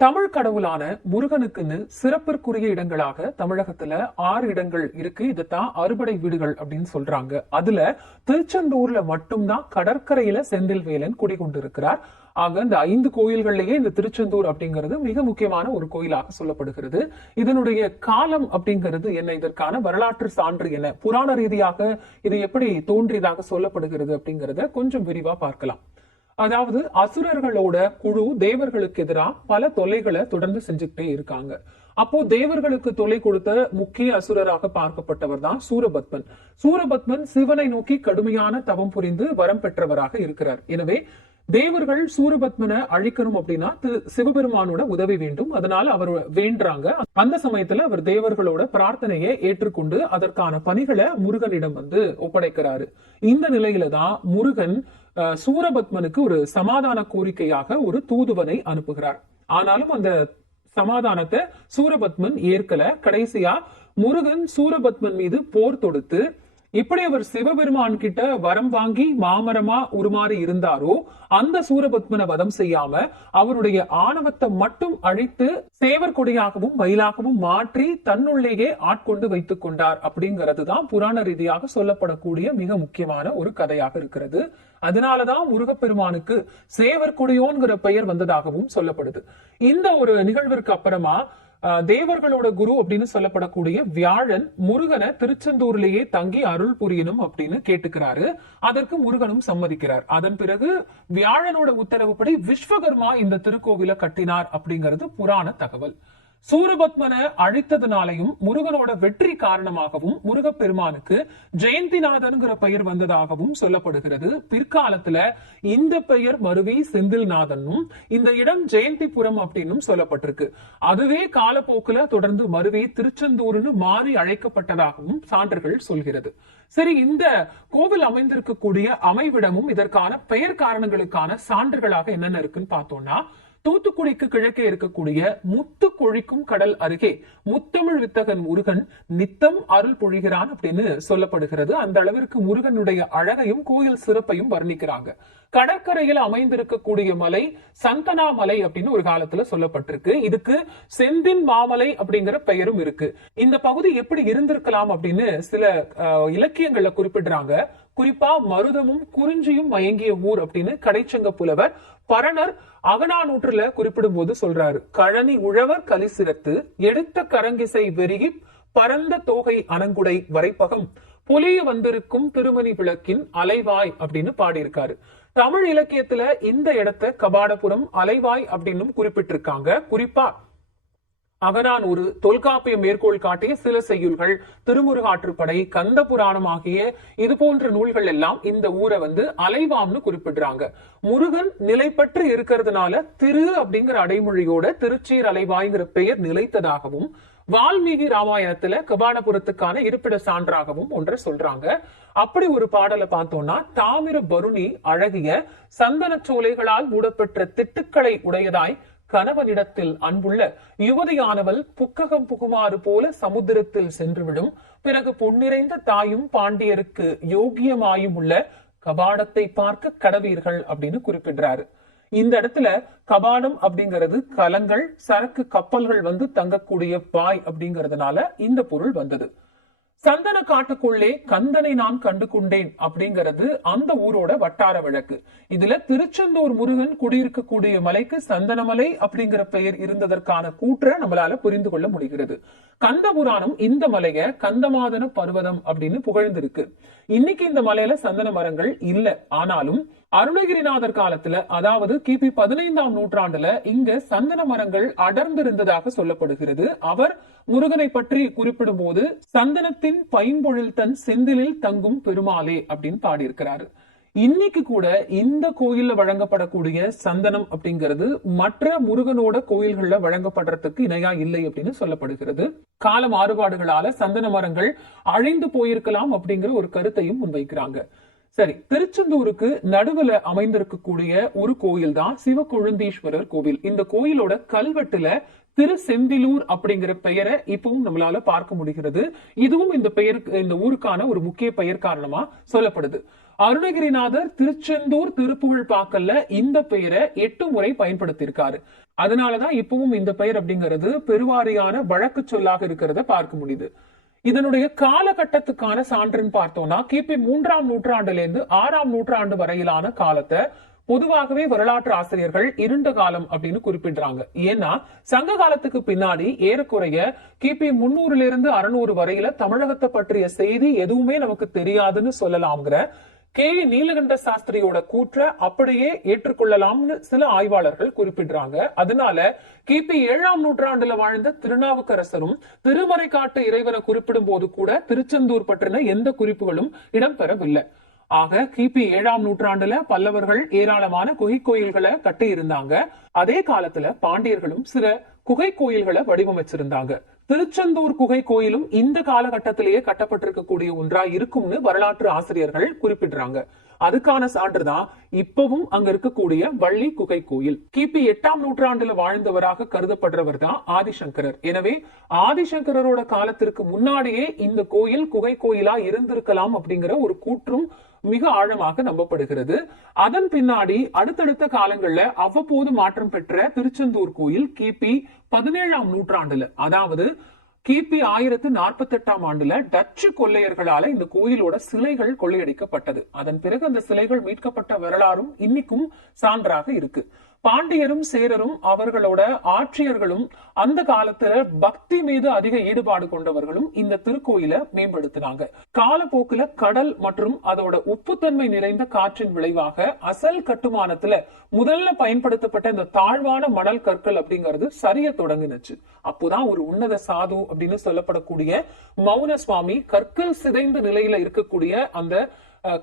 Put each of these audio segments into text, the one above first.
தமிழ் கடவுளான முருகனுக்குன்னு சிறப்பிற்குரிய இடங்களாக தமிழகத்துல 6 இடங்கள் இருக்கு. இதுதான் அறுபடை வீடுகள் அப்படின்னு சொல்றாங்க. அதுல திருச்செந்தூர்ல மட்டும்தான் கடற்கரையில செந்தில்வேலன் குடிகொண்டிருக்கிறார். ஆக இந்த 5 கோயில்கள்லயே இந்த திருச்செந்தூர் அப்படிங்கிறது மிக முக்கியமான ஒரு கோயிலாக சொல்லப்படுகிறது. இதனுடைய காலம் அப்படிங்கிறது என்ன, இதற்கான வரலாற்று சான்று என்ன, புராண ரீதியாக இது எப்படி தோன்றியதாக சொல்லப்படுகிறது அப்படிங்கறத கொஞ்சம் விரிவா பார்க்கலாம். அதாவது அசுரர்களோட குழு தேவர்களுக்கு எதிராக பல தொல்லைகளை தொடர்ந்து செஞ்சுக்கிட்டே இருக்காங்க. அப்போ தேவர்களுக்கு தொல்லை கொடுத்த முக்கிய அசுரராக பார்க்கப்பட்டவர் தான் சூரபத்மன். சூரபத்மன் சிவனை நோக்கி கடுமையான தவம் புரிந்து வரம் பெற்றவராக இருக்கிறார். எனவே தேவர்கள் சூரபத்மனை அழிக்கணும் அப்படின்னா சிவபெருமானோட உதவி வேண்டும். அதனால அவர் வேண்டாங்க. அந்த சமயத்துல அவர் தேவர்களோட பிரார்த்தனையை ஏற்றுக்கொண்டு அதற்கான பணிகளை முருகனிடம் ஒப்படைக்கிறாரு. இந்த நிலையில தான் முருகன் சூரபத்மனுக்கு ஒரு சமாதான கோரிக்கையாக ஒரு தூதுவனை அனுப்புகிறார். ஆனாலும் அந்த சமாதானத்தை சூரபத்மன் ஏற்கல. கடைசியா முருகன் சூரபத்மன் மீது போர் தொடுத்து இப்படி அவர் சிவபெருமான் கிட்ட வரம் வாங்கி மாமரமா உருமாறி இருந்தாரோ அந்த சூரபத்மனை வதம் செய்யாம அவருடைய ஆணவத்தை மட்டும் அழித்து சேவர் கொடியாகவும் மயிலாகவும் மாற்றி தன்னுள்ளேயே ஆட்கொண்டு வைத்துக் கொண்டார். அப்படிங்கறதுதான் புராண ரீதியாக சொல்லப்படக்கூடிய மிக முக்கியமான ஒரு கதையாக இருக்கிறது. அதனாலதான் முருகப்பெருமானுக்கு சேவர் கொடியோன்கிற பெயர் வந்ததாகவும் சொல்லப்படுது. இந்த ஒரு நிகழ்விற்கு அப்புறமா தேவர்களோட குரு அப்படின்னு சொல்லப்படக்கூடிய வியாழன் முருகனை திருச்செந்தூர்லேயே தங்கி அருள் புரியணும் அப்படின்னு கேட்டுக்கிறாரு. அதற்கு முருகனும் சம்மதிக்கிறார். அதன் பிறகு வியாழனோட உத்தரவுப்படி விஸ்வகர்மா இந்த திருக்கோவிலை கட்டினார் அப்படிங்கிறது புராண தகவல். சூரபத்மனை அழித்ததுனாலையும் முருகனோட வெற்றி காரணமாகவும் முருகப்பெருமானுக்கு ஜெயந்திநாதன்கிற பெயர் வந்ததாகவும் சொல்லப்படுகிறது. பிற்காலத்துல இந்த பெயர் மருவி செந்தில்நாதனும் இந்த இடம் ஜெயந்திபுரம் அப்படின்னு சொல்லப்பட்டிருக்கு. அதுவே காலப்போக்குல தொடர்ந்து மருவி திருச்செந்தூர்னு மாறி அழைக்கப்பட்டதாகவும் சான்றுகள் சொல்கிறது. சரி, இந்த கோவில் அமைந்திருக்கக்கூடிய அமைவிடமும் இதற்கான பெயர் காரணங்களுக்கான சான்றுகளாக என்னென்ன இருக்குன்னு பார்த்தோம்னா, தூத்துக்குடிக்கு கிழக்கே இருக்கக்கூடிய முத்து கொழிக்கும் கடல் அருகே முத்தமிழ் வித்தகன் முருகன் நித்தம் அருள் பொழிகிறான் அப்படின்னு சொல்லப்படுகிறது. அந்த அளவிற்கு முருகனுடைய அழகையும் கோயில் சிறப்பையும் வர்ணிக்கிறாங்க. கடற்கரையில் அமைந்திருக்கக்கூடிய மலை சந்தனா மலை அப்படின்னு ஒரு காலத்துல சொல்லப்பட்டிருக்கு. இதுக்கு செந்தின் மாமலை அப்படிங்கிற பெயரும் இருக்கு. இந்த பகுதி எப்படி இருந்திருக்கலாம் அப்படின்னு சில இலக்கியங்கள்ல குறிப்பிடுறாங்க. குறிப்பா மருதமும் குறிஞ்சியும் மயங்கிய ஊர் அப்படின்னு கடைச்சங்க புலவர் பரணர் அகநானூற்றுல குறிப்பிடும் போது சொல்றாரு. கழனி உழவர் கலிசிரத்து எடுத்த கரங்கிசை வெறிகி பரந்த தோகை அணங்குடை வரைப்பகம் பொலிய வந்திருக்கும் திருமணி விளக்கின் அலைவாய் அப்படின்னு பாடியிருக்காரு. தமிழ் இலக்கியத்துல இந்த இடத்தை கபாடபுரம் அலைவாய் அப்படின்னு குறிப்பிட்டிருக்காங்க. குறிப்பா அகநானூறு, தொல்காப்பியம் மேற்கோள் காட்டிய சில செய்யுள்கள், திருமுருகாற்றுப்படை, கந்த புராணம் ஆகிய இது போன்ற நூல்கள் எல்லாம் இந்த ஊரை அலைவாம்னு குறிப்பிடுறாங்க. முருகன் நிலை பற்றி இருக்கிறதுனால திரு அப்படிங்கிற அடைமொழியோட திருச்சீர் அலைவாய்ங்கிற பெயர் நிலைத்ததாகவும் வால்மீகி ராமாயணத்துல கபாடபுரத்துக்கான இருப்பிட சான்றாகவும் ஒன்றை சொல்றாங்க. அப்படி ஒரு பாடலை பார்த்தோம்னா, தாமிர பருணி அழகிய சந்தன சோலைகளால் மூடப்பெற்ற திட்டுக்களை உடையதாய் கணவனிடத்தில் அன்புள்ள யுவதியானவள் புக்ககம் புகுமாறு போல சமுத்திரத்தில் சென்றுவிடும். பிறகு பொன்னிறைந்த தாயும் பாண்டியருக்கு யோகியமாயும் உள்ள கபாடத்தை பார்க்க கடவீர்கள் அப்படின்னு குறிப்பிடுறாரு. இந்த இடத்துல கபாடம் அப்படிங்கிறது கலங்கள், சரக்கு கப்பல்கள் தங்கக்கூடிய பாய் அப்படிங்கறதுனால இந்த பொருள் வந்தது. சந்தன காட்டுக்குள்ளே கந்தனை நான் கண்டு கொண்டேன் அப்படிங்கிறது அந்த ஊரோட வட்டார வழக்கு. இதுல திருச்செந்தூர் முருகன் குடியிருக்கக்கூடிய மலைக்கு சந்தனமலை அப்படிங்கிற பெயர் இருந்ததற்கான கூற்றை நம்மளால புரிந்து கொள்ள முடிகிறது. கந்த புராணம் இந்த மலைய கந்தமாதன பர்வதம் அப்படின்னு புகழ்ந்திருக்கு. இன்னைக்கு இந்த மலையில சந்தன மரங்கள் இல்ல. ஆனாலும் அருணகிரிநாதர் காலத்துல, அதாவது கிபி 15ஆம் நூற்றாண்டுல இங்க சந்தன மரங்கள் அடர்ந்திருந்ததாக சொல்லப்படுகிறது. அவர் முருகனை பற்றி குறிப்பிடும் போது சந்தனத்தின் பைம்பொழில் தன் செந்திலில் தங்கும் பெருமாளே அப்படின்னு பாடியிருக்கிறாரு. இன்னைக்கு கூட இந்த கோயில்ல வழங்கப்படக்கூடிய சந்தனம் அப்படிங்கிறது மற்ற முருகனோட கோயில்கள்ல வழங்கப்படுறதுக்கு இணையா இல்லை அப்படின்னு சொல்லப்படுகிறது. கால மாறுபாடுகளால சந்தன மரங்கள் அழிந்து போயிருக்கலாம் அப்படிங்கிற ஒரு கருத்தையும் முன்வைக்கிறாங்க. சரி, திருச்செந்தூருக்கு நடுவுல அமைந்திருக்கக்கூடிய ஒரு கோயில் தான் சிவகொழுந்தீஸ்வரர் கோவில். இந்த கோயிலோட கல்வெட்டுல திரு செந்திலூர் அப்படிங்கிற பெயரை இப்பவும் நம்மளால பார்க்க முடிகிறது. இதுவும் இந்த பெயருக்கு, இந்த ஊருக்கான ஒரு முக்கிய பெயர் காரணமா சொல்லப்படுது. அருணகிரிநாதர் திருச்செந்தூர் திருப்புகழ் பாக்கல்ல இந்த பெயரை 8 முறை பயன்படுத்தியிருக்காரு. அதனாலதான் இப்பவும் இந்த பெயர் அப்படிங்கிறது பெருவாரியான வழக்கு சொல்லாக இருக்கிறத பார்க்க முடியுது. இதனுடைய காலகட்டத்துக்கான சான்றுன்னு பார்த்தோம்னா கிபி 3ஆம் நூற்றாண்டுல இருந்து 6ஆம் நூற்றாண்டு வரையிலான காலத்தை பொதுவாகவே வரலாற்று ஆசிரியர்கள் இருண்ட காலம் அப்படின்னு குறிப்பிடுறாங்க. ஏன்னா சங்க காலத்துக்கு பின்னாடி ஏறக்குறைய கிபி 300 இருந்து 600 வரையில தமிழகத்தை பற்றிய செய்தி எதுவுமே நமக்கு தெரியாதுன்னு சொல்லலாம்ங்கிற நீலகண்ட சாஸ்திரியோட கூற்ற அப்படியே ஏற்றுக்கொள்ளலாம்னு சில ஆய்வாளர்கள் குறிப்பிடுறாங்க. அதனால கிபி 7ஆம் நூற்றாண்டுல வாழ்ந்த திருநாவுக்கரசரும் திருமறைக்காட்டு இறைவனை குறிப்பிடும் போது கூட திருச்செந்தூர் பற்றின எந்த குறிப்புகளும் இடம்பெறவில்லை. ஆக கிபி 7ஆம் நூற்றாண்டுல பல்லவர்கள் ஏராளமான குகை கோயில்களை கட்டி இருந்தாங்க. அதே காலத்துல பாண்டியர்களும் சில குகை கோயில்களை வடிவமைச்சிருந்தாங்க. திருச்செந்தூர் குகை கோயிலும் இந்த காலகட்டத்திலேயே கட்டப்பட்டிருக்கக்கூடிய ஒன்றா இருக்கும்னு வரலாற்று ஆசிரியர்கள் குறிப்பிடுறாங்க. அதுக்கான சான்றுதான் இப்பவும் அங்க இருக்கக்கூடிய வள்ளி குகை கோயில். கிபி 8ஆம் நூற்றாண்டுல வாழ்ந்தவராக கருதப்படுறவர் தான் ஆதிசங்கரர். எனவே ஆதிசங்கரோட காலத்திற்கு முன்னாடியே இந்த கோயில் குகை கோயிலா இருந்திருக்கலாம் அப்படிங்கிற ஒரு கூற்றும் மிக ஆழமாக நம்பப்படுகிறது. அதன் பின்னாடி அடுத்தடுத்த காலங்கள்ல அவ்வப்போது மாற்றம் பெற்ற திருச்செந்தூர் கோயில் கிபி 17ஆம் நூற்றாண்டுல, அதாவது கிபி 1048ஆம் ஆண்டுல டச்சு கொள்ளையர்களால இந்த கோயிலோட சிலைகள் கொள்ளையடிக்கப்பட்டது. அதன் பிறகு அந்த சிலைகள் மீட்கப்பட்ட வரலாறும் இன்னைக்கும் சான்றாக இருக்கு. பாண்டியரும் சேரரும் அவர்களோட ஆட்சியர்களும் அந்த காலத்துல பக்தி மீது அதிக ஈடுபாடு கொண்டவர்களும் இந்த திருக்கோயிலை மேம்படுத்தினாங்க. காலப்போக்குல கடல் மற்றும் அதோட உப்புத்தன்மை நிறைந்த காற்றின் விளைவாக அசல் கட்டுமானத்துல முதல்ல பயன்படுத்தப்பட்ட இந்த தாழ்வான மணல் கற்கள் அப்படிங்கிறது சரிய தொடங்குனுச்சு. அப்போதான் ஒரு உன்னத சாது அப்படின்னு சொல்லப்படக்கூடிய மௌன சுவாமி கற்கள் சிதைந்த நிலையில இருக்கக்கூடிய அந்த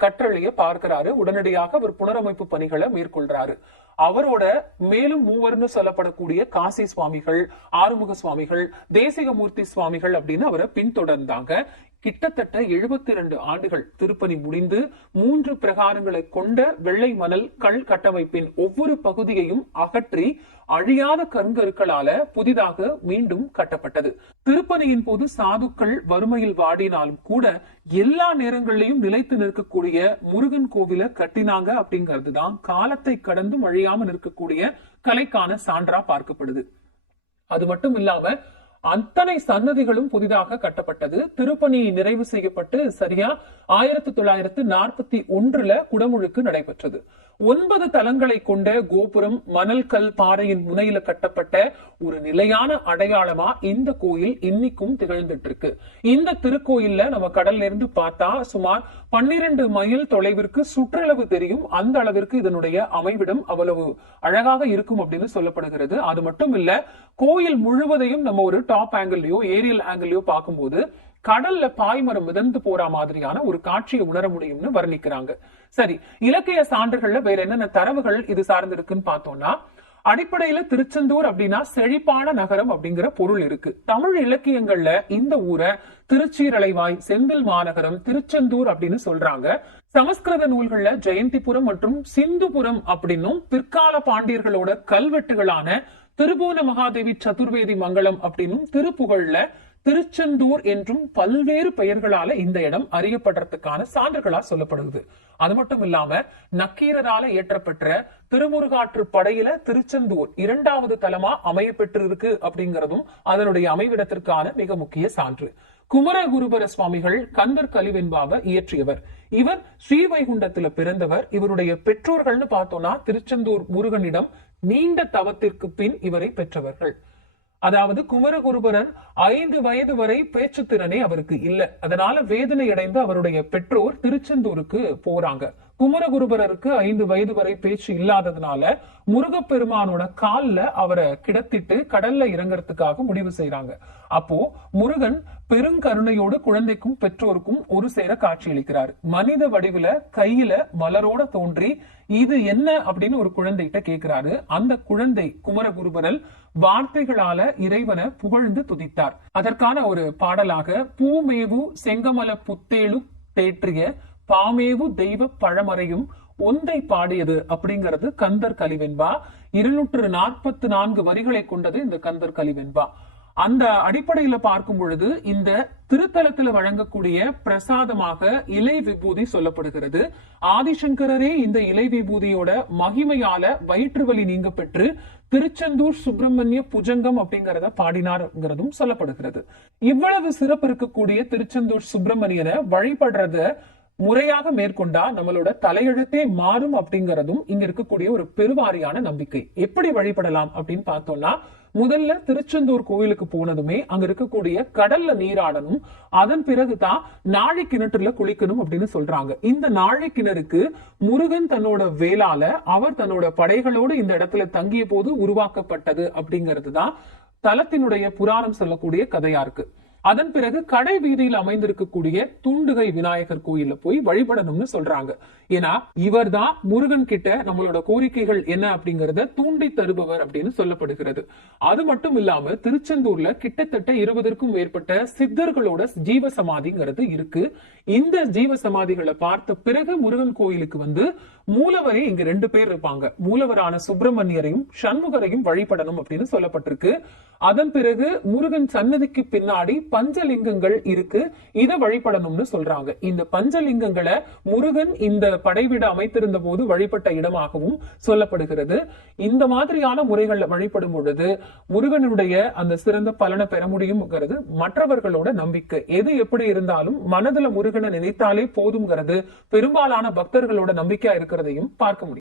கற்றளைய பார்க்கிறாரு. உடனடியாக அவர் புனரமைப்பு பணிகளை மேற்கொள்றாரு. அவரோட மேலும் மூவர்னு சொல்லப்படக்கூடிய காசி சுவாமிகள், ஆறுமுக சுவாமிகள், தேசிகமூர்த்தி சுவாமிகள் அப்படின்னு அவரை பின்தொடர்ந்தாங்க. கிட்டத்தட்ட 72 ஆண்டுகள் திருப்பணி முடிந்து 3 பிரகாரங்களை கொண்ட வெள்ளை மணல் கல் கட்டமைப்பின் ஒவ்வொரு பகுதியையும் அகற்றி அழியாத கருங்கற்களால புதிதாக மீண்டும் கட்டப்பட்டது. திருப்பணியின் போது சாதுக்கள் வறுமையில் வாடினாலும் கூட எல்லா நேரங்களிலும் நிலைத்து நிற்கக்கூடிய முருகன் கோவிலை கட்டினாங்க அப்படிங்கிறது தான் காலத்தை கடந்தும் அழியாம நிற்கக்கூடிய கலைக்கான சான்றா பார்க்கப்படுது. அது மட்டும் இல்லாம அத்தனை சன்னதிகளும் புதிதாக கட்டப்பட்டது. திருப்பணி நிறைவு செய்யப்பட்டு சரியா 1941 குடமுழுக்கு நடைபெற்றது. 9 தலங்களை கொண்ட கோபுரம் மணல் கல் பாறையின் முனையில கட்டப்பட்ட ஒரு நிலையான அடையாளமா இந்த கோயில் இன்னைக்கும் திகழ்ந்துட்டு இருக்கு. இந்த திருக்கோயில்ல நம்ம கடல்ல இருந்து பார்த்தா சுமார் 12 மைல் தொலைவிற்கு சுற்றளவு தெரியும். அந்த அளவிற்கு இதனுடைய அமைவிடம் அவ்வளவு அழகாக இருக்கும் அப்படின்னு சொல்லப்படுகிறது. அது மட்டும் இல்ல, கோயில் முழுவதையும் நம்ம ஒரு டாப் ஆங்கிள்லயோ ஏரியல் ஆங்கிள்லயோ பார்க்கும்போது கடல்ல பாய்மரம் மிதந்து போற மாதிரியான ஒரு காட்சியை உணர முடியும்னு வர்ணிக்கிறாங்க. சரி, இலக்கிய சான்றுகள்ல வேற என்னென்ன தரவுகள் இது சார்ந்து இருக்குன்னு பார்த்தோம்னா, அடிப்படையில திருச்செந்தூர் அப்படின்னா செழிப்பான நகரம் அப்படிங்கிற பொருள் இருக்கு. தமிழ் இலக்கியங்கள்ல இந்த ஊரை திருச்சீரலைவாய், செந்தில் மாநகரம், திருச்செந்தூர் அப்படின்னு சொல்றாங்க. சமஸ்கிருத நூல்கள்ல ஜெயந்திபுரம் மற்றும் சிந்துபுரம் அப்படின்னும், பிற்கால பாண்டியர்களோட கல்வெட்டுகளான திருபுவன மகாதேவி சதுர்வேதி மங்கலம் அப்படின்னும், திருப்புகழ்ல திருச்செந்தூர் என்றும் பல்வேறு பெயர்களால இந்த இடம் அறியப்படுறதுக்கான சான்றுகளா சொல்லப்படுது. அது மட்டும் இல்லாம நக்கீரரால இயற்றப்பெற்ற திருமுருகாற்று படையில திருச்செந்தூர் 2வது தலமா அமைய பெற்றிருக்கு அப்படிங்கிறதும் அதனுடைய அமைவிடத்திற்கான மிக முக்கிய சான்று. குமரகுருபர சுவாமிகள் கந்தர் கலிவெண்பாவை இயற்றியவர். இவர் ஸ்ரீவைகுண்டத்துல பிறந்தவர். இவருடைய பெற்றோர்கள்னு பார்த்தோம்னா திருச்செந்தூர் முருகனிடம் நீண்ட தவத்திற்கு பின் இவரை பெற்றவர்கள். அதாவது குமரகுருபரன் 5 வயது வரை பேச்சு திறனே அவருக்கு இல்ல. அதனால வேதனை அடைந்து அவருடைய பெற்றோர் திருச்செந்தூருக்கு போறாங்க. குமரகுருபரருக்கு 5 வயது வரை பேச்சு இல்லாததுனால முருகப்பெருமானோட கால்ல அவரை கிடத்திட்டு கடல்ல இறங்கறதுக்காக முடிவு செய்யறாங்க. அப்போ முருகன் பெருங்கருணையோடு குழந்தைக்கும் பெற்றோருக்கும் ஒரு சேர காட்சியளிக்கிறார். மனித வடிவுல கையில மலரோட தோன்றி இது என்ன அப்படின்னு ஒரு குழந்தைகிட்ட கேட்கிறாரு. அந்த குழந்தை குமரகுருபரல் வார்த்தைகளால இறைவனை புகழ்ந்து துதித்தார். அதற்கான ஒரு பாடலாக பூமேவு செங்கமல புத்தேழு தேற்றிய பாமேவு தெய்வ பழமறையும் ஒன்றை பாடியது அப்படிங்கிறது கந்தர் கலிவெண்பா. 244 வரிகளை கொண்டது இந்த கந்தர் கலிவெண்பா. அந்த அடிப்படையில பார்க்கும் பொழுது இந்த திருத்தலத்துல வழங்கக்கூடிய பிரசாதமாக இலை விபூதி சொல்லப்படுகிறது. ஆதிசங்கரரே இந்த இலை விபூதியோட மகிமையால வயிற்று வலி நீங்க பெற்று திருச்செந்தூர் சுப்பிரமணிய புஜங்கம் அப்படிங்கறத பாடினார்ங்கிறதும் சொல்லப்படுகிறது. இவ்வளவு சிறப்பு இருக்கக்கூடிய திருச்செந்தூர் சுப்பிரமணியனை வழிபடுறத முறையாக மேற்கொண்டா நம்மளோட தலையெழுத்தே மாறும் அப்படிங்கறதும் இங்க இருக்கக்கூடிய ஒரு பெருவாரியான நம்பிக்கை. எப்படி வழிபடலாம் அப்படின்னு பார்த்தோம்னா, முதல்ல திருச்செந்தூர் கோயிலுக்கு போனதுமே அங்க இருக்கக்கூடிய கடல்ல நீராடணும். அதன் பிறகுதான் நாழி கிணற்றுல குளிக்கணும் அப்படின்னு சொல்றாங்க. இந்த நாழி கிணறுக்கு முருகன் தன்னோட வேளால அவர் தன்னோட படைகளோடு இந்த இடத்துல தங்கிய போது உருவாக்கப்பட்டது அப்படிங்கிறது தான் தலத்தினுடைய புராணம் சொல்லக்கூடிய கதையா இருக்கு. அதன் பிறகு கடை வீதியில் அமைந்திருக்கக்கூடிய துண்டுகை விநாயகர் கோயில்ல போய் வழிபடணும்னு சொல்றாங்க. ஏன்னா இவர் தான் முருகன் கிட்ட நம்மளோட கோரிக்கைகள் என்ன அப்படிங்கறத தூண்டி தருபவர் அப்படின்னு சொல்லப்படுகிறது. அது மட்டும் இல்லாம திருச்செந்தூர்ல கிட்டத்தட்ட 20க்கும் மேற்பட்ட சித்தர்களோட ஜீவ சமாதிங்கிறது இருக்கு. இந்த ஜீவ சமாதிகளை பார்த்த பிறகு முருகன் கோயிலுக்கு வந்து மூலவரே இங்க 2 பேர் இருப்பாங்க. மூலவரான சுப்பிரமணியரையும் சண்முகரையும் வழிபடணும் அப்படின்னு சொல்லப்பட்டிருக்கு. அதன் பிறகு முருகன் சன்னதிக்கு பின்னாடி பஞ்சலிங்கங்கள் இருக்கு. இதை வழிபடணும்னு சொல்றாங்க. இந்த பஞ்சலிங்கங்களை முருகன் இந்த படைவிட அமைத்திருந்த போது வழிபட்ட இடமாகவும் சொல்லப்படுகிறது. இந்த மாதிரியான முறைகள்ல வழிபடும் பொழுது முருகனுடைய அந்த சிறந்த பலனை பெற முடியும்ங்கிறது மற்றவர்களோட நம்பிக்கை. எது எப்படி இருந்தாலும் மனதுல முருகனை நினைத்தாலே போதும்ங்கிறது பெரும்பாலான பக்தர்களோட நம்பிக்கையா இருக்கிறதையும் பார்க்க முடியும்.